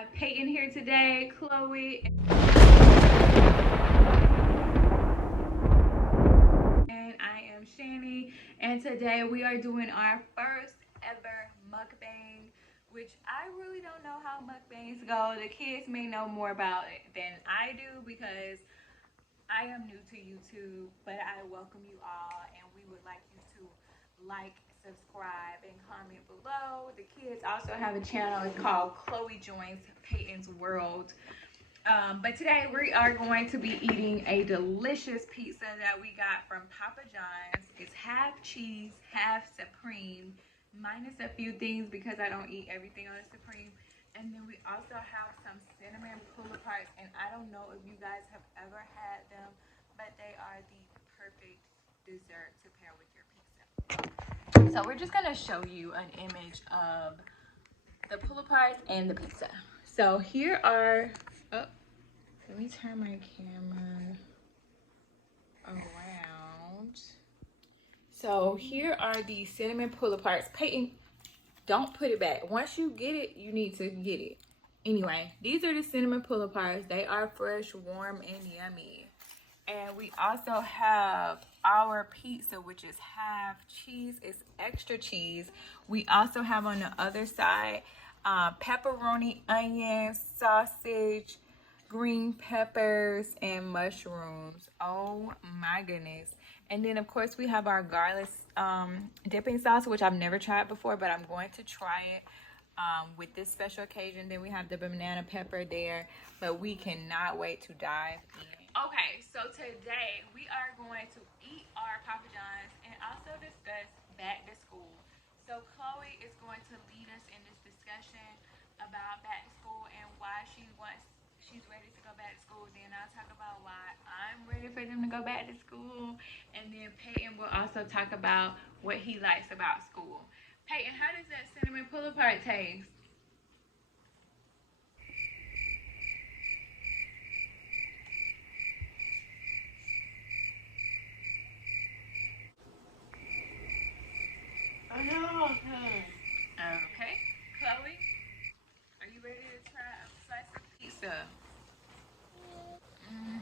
have Peyton here today, Chloe, and I am Shani. And today we are doing our first ever mukbang, which I really don't know how mukbangs go. The kids may know more about it than I do because I am new to YouTube, but I welcome you all, and we would like you to like, subscribe, and comment below. The kids also have a channel. It's called Chloe Joins Peyton's World. But today we are going to be eating a delicious pizza that we got from Papa John's. It's half cheese, half supreme, minus a few things because I don't eat everything on a supreme. And then we also have some cinnamon pull parts, and I don't know if you guys have ever had them, but they are the perfect dessert to pair with your pizza. So we're just gonna show you an image of the pull parts and the pizza. So here are, oh, let me turn my camera around. So here are the cinnamon pull parts. Peyton, don't put it back. Once you get it, you need to get it. Anyway, these are the cinnamon pull parts. They are fresh, warm, and yummy. And we also have our pizza, which is half cheese. It's extra cheese. We also have on the other side pepperoni, onions, sausage, green peppers, and mushrooms. Oh my goodness. And then of course we have our garlic dipping sauce, which I've never tried before, but I'm going to try it with this special occasion. Then we have the banana pepper there, but we cannot wait to dive in. Okay, so today we are going to eat our Papa John's and also discuss back to school. So Chloe is going to lead us in this discussion about back to school and why she's ready to go back to school. Then I'll talk about why I'm ready for them to go back to school. And then Peyton will also talk about what he likes about school. Peyton, how does that cinnamon pull apart taste? Okay. Chloe, are you ready to try a slice of pizza? Mm.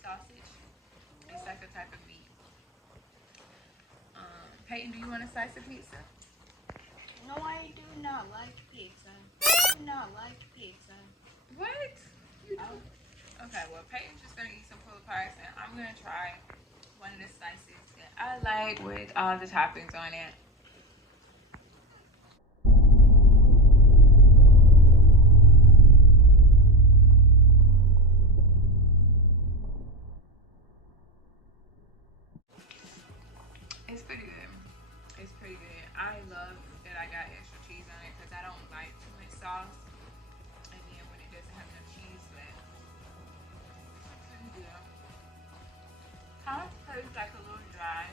Sausage? It's like a type of meat. Peyton, do you want a slice of pizza? No, I do not like pizza. I do not like pizza. What? Okay, well, Peyton's just gonna eat some pull parts, and I'm gonna try one of the slices that I like with all the toppings on it. It's pretty good. It's pretty good. I love that I got extra cheese on it because I don't like too much sauce. And then when it doesn't have enough cheese, but it's pretty good. Kind of tastes like a little dry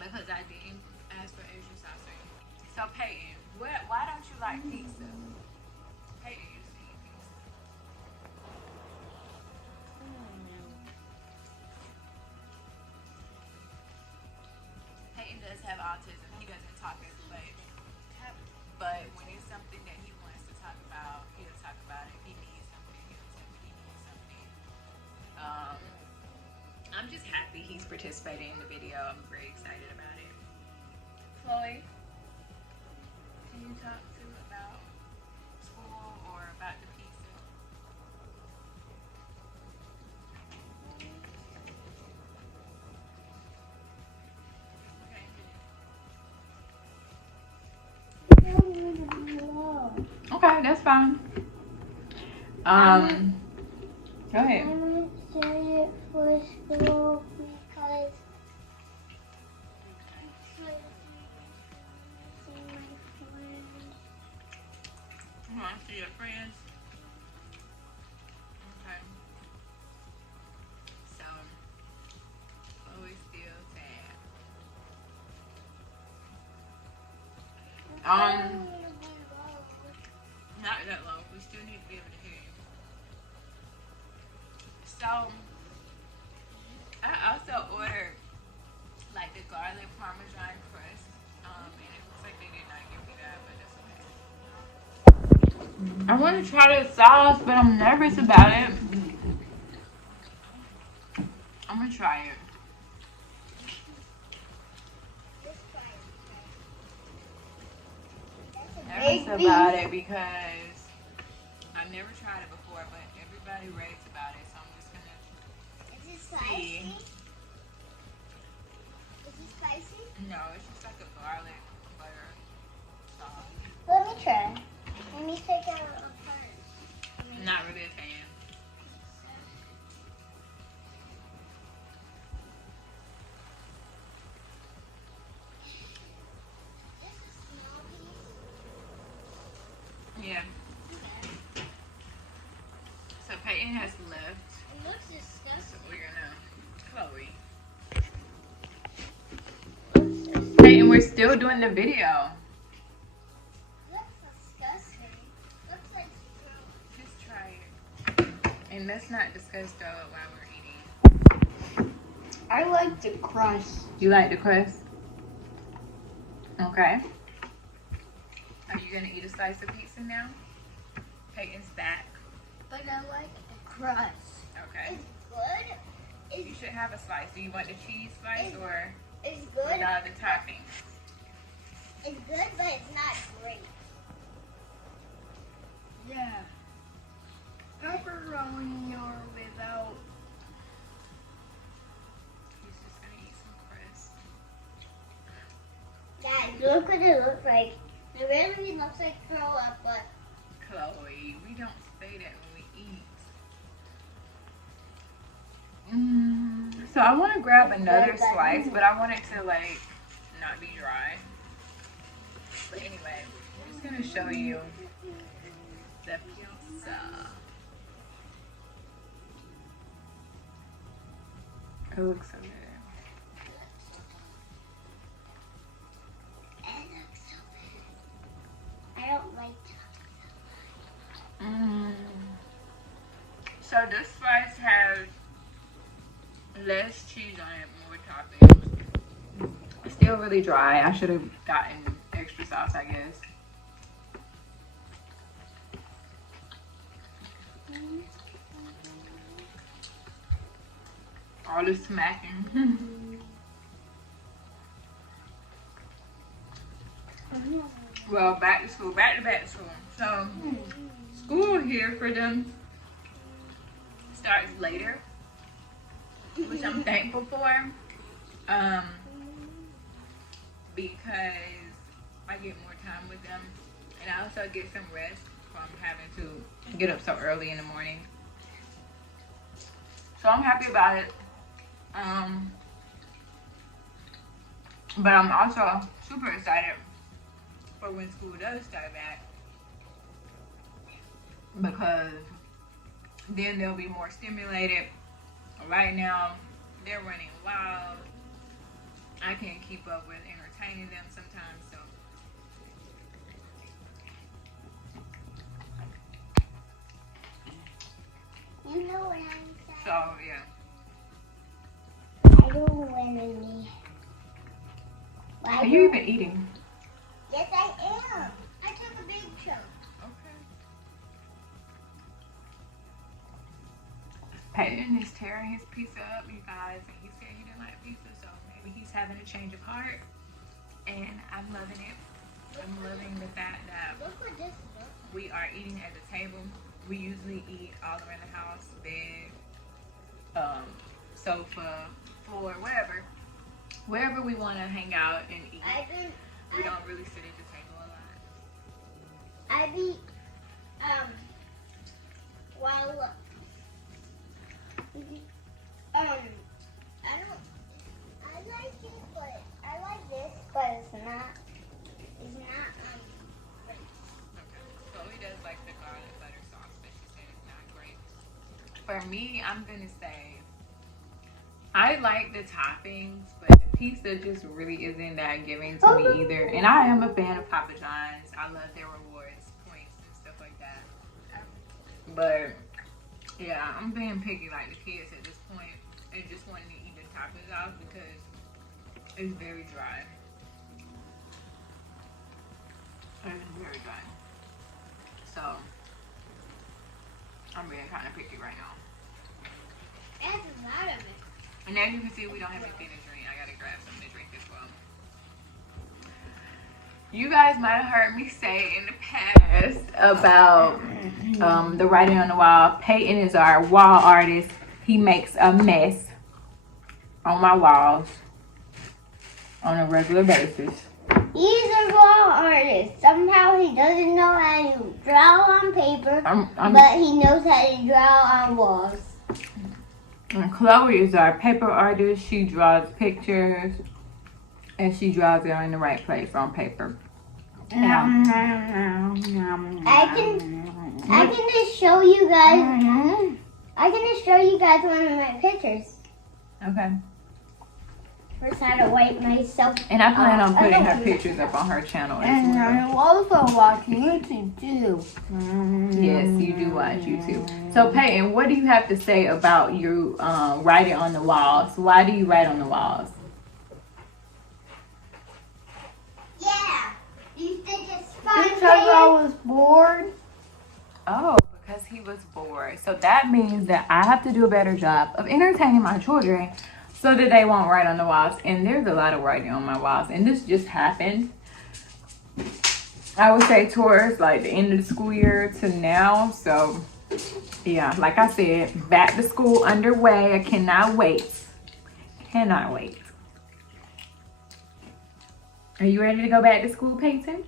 because I didn't ask for extra sausage. So Peyton, why don't you like pizza? Peyton used to eat pizza. Peyton does have autism. He doesn't talk as much. But when it's something that he wants to talk about, he'll talk about it. If he needs something, he'll tell me he needs something. I'm just happy he's participating in the video. I'm very excited about it. Chloe, can you talk to about school or about the pizza? Okay, that's fine. Go ahead. I'm excited for school because I'm excited to see my friends. You want to see your friends? Okay. So, Chloe's still sad. Not that low. We still need to be able to hear you. So, I also ordered like the garlic parmesan crust, and it looks like I want to try the sauce, but I'm nervous about it. I'm gonna try it. Nervous about it because I've never tried it before, but everybody raves about it, so I'm just gonna Is it see. spicy? Is it spicy? No, it's just like a garlic butter sauce. Let me try. Let me take it apart. I'm not really a fan. This is a small piece. Yeah. So Peyton has left. It looks So disgusting. we're gonna Peyton, we're still doing the video. Looks disgusting. Looks like Just try it. And let's not discuss though while we're eating. I like the crust. You like the crust? Okay. Are you gonna eat a slice of pizza now? Peyton's back. but I like the crust. Okay. It's good. You should have a slice. Do you want the cheese slice or It's good. without the toppings? It's good, but it's not great. Yeah. Pepperoni or without. He's just gonna eat some crust. Guys, look what it looks like. It really looks like throw up, but Chloe, we don't say that when we eat. So I want to grab another slice, but I want it to like not be dry. But anyway, I'm just gonna show you the pizza. It looks so good. it looks so bad. I don't like So this slice has less cheese on it, more toppings. It's still really dry. I should have gotten extra sauce, I guess. All this smacking. Well, back to school, back to school. So, school here for them starts later, which I'm thankful for, because I get more time with them, and I also get some rest from having to get up so early in the morning. So I'm happy about it. But I'm also super excited for when school does start back, because then they'll be more stimulated. Right now, they're running wild. I can't keep up with entertaining them sometimes, so. You know what I'm saying? So, yeah. I don't want any. Are you even eating? Yes, I am. I took a big chunk. Okay. Peyton is tearing his pizza up, you guys, and he said he didn't like pizza, so maybe he's having a change of heart, and I'm loving it. I'm loving the fact that Look what this looks. we are eating at the table. We usually eat all around the house, bed, sofa, floor, wherever we want to hang out and eat. We don't really sit at the table a lot. I be while I like it, but I like this, but it's not Okay. Chloe does like the garlic butter sauce, but she said it's not great. For me, I'm gonna say I like the toppings, but the pizza just really isn't that giving to me either. And I am a fan of Papa John's. I love their rewards points and stuff like that. But yeah, I'm being picky like the kids at this point and just wanting to eat the toppings off because it's very dry. It's very dry. So I'm being kind of picky right now. That's a lot of it. And now you can see we don't have anything to drink. I gotta grab something to drink as well. You guys might have heard me say in the past about the writing on the wall. Peyton is our wall artist. He makes a mess on my walls on a regular basis. He's a wall artist. Somehow he doesn't know how to draw on paper, but he knows how to draw on walls. And Chloe is our paper artist. She draws pictures and she draws it in the right place on paper. I can just show you guys. I can just show you guys one of my pictures. Okay. First, how to wipe myself. And I plan on putting her pictures up on her channel as well. And I also watch YouTube too. Yes, you do watch YouTube. So Peyton, what do you have to say about you writing on the walls? Why do you write on the walls? Yeah. Do you think it's fun? Because I was bored. Oh, because he was bored. So that means that I have to do a better job of entertaining my children so that they won't write on the walls. And there's a lot of writing on my walls. And this just happened, I would say, towards like the end of the school year to now. So yeah, like I said, back to school underway. I cannot wait. Cannot wait. Are you ready to go back to school, Peyton?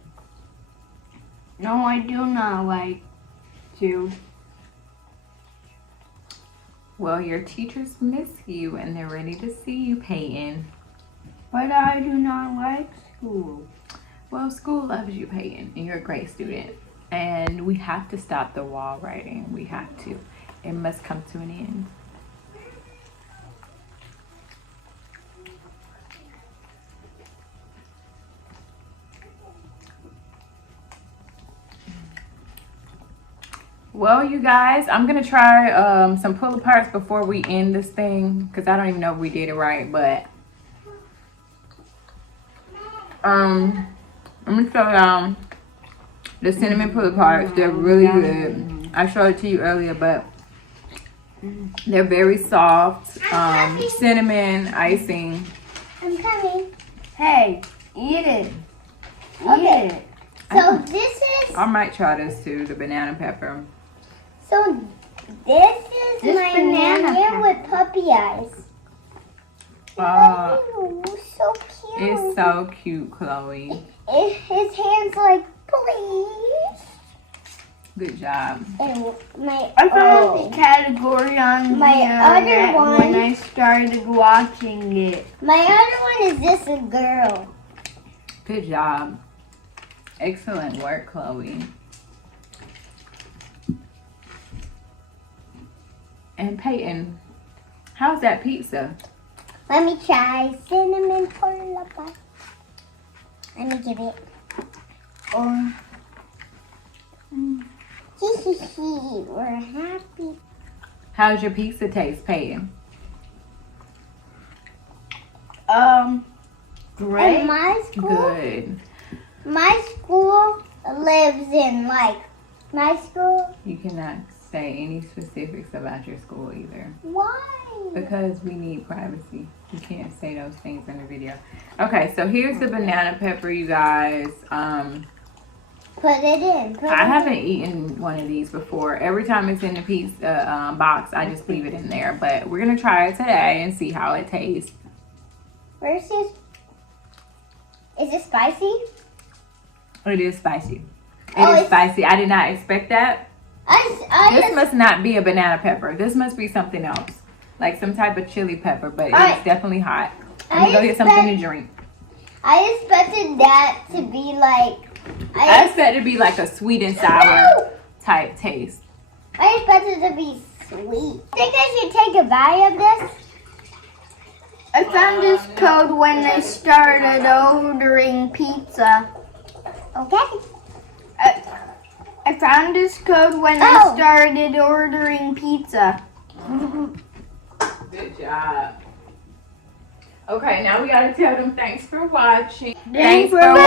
No, I do not like to. Well, your teachers miss you and they're ready to see you, Peyton. But I do not like school. Well, school loves you, Peyton, and you're a great student. And we have to stop the wall writing. We have to. It must come to an end. Well, you guys, I'm going to try some pull aparts before we end this thing, because I don't even know if we did it right, but let me show y'all the cinnamon pull aparts. They're really good. I showed it to you earlier, but they're very soft. Cinnamon icing. I'm coming. Hey, eat it. Okay. Eat it. So this is. I might try this too, the banana pepper. So this is This my banana man pepper. with puppy eyes. Uh, So cute. It's so cute, Chloe. His hands like, please. Good job. And my I found the category on My the other internet one- when I started watching it. my other one is this a girl. Good job. Excellent work, Chloe. And Peyton, how's that pizza? Let me try cinnamon pull pie. Let me give it. Hee hee hee. We're happy. How's your pizza taste, Peyton? Great. And my school. Good. My school lives in my school. You cannot say any specifics about your school either, Why? because we need privacy. You can't say those things in the video. Okay, so here's the banana pepper, you guys. Put it in. I haven't eaten one of these before. Every time it's in the pizza box, I just leave it in there. But we're gonna try it today and see how it tastes. Where's this? Is it spicy? It is spicy. Oh, It is it's- spicy. I did not expect that. I This just, must not be a banana pepper. This must be something else, like some type of chili pepper. But I- it's definitely hot. I I'm gonna go get something to expect- drink. I expected that to be like. I expect it to be like a sweet and sour type taste. I expected it to be sweet. Think I should take a bite of this? I found this code when I started ordering pizza. Okay. I found this code when Oh. I started ordering pizza. Good job. Okay, now we gotta tell them thanks for watching. Thanks for watching.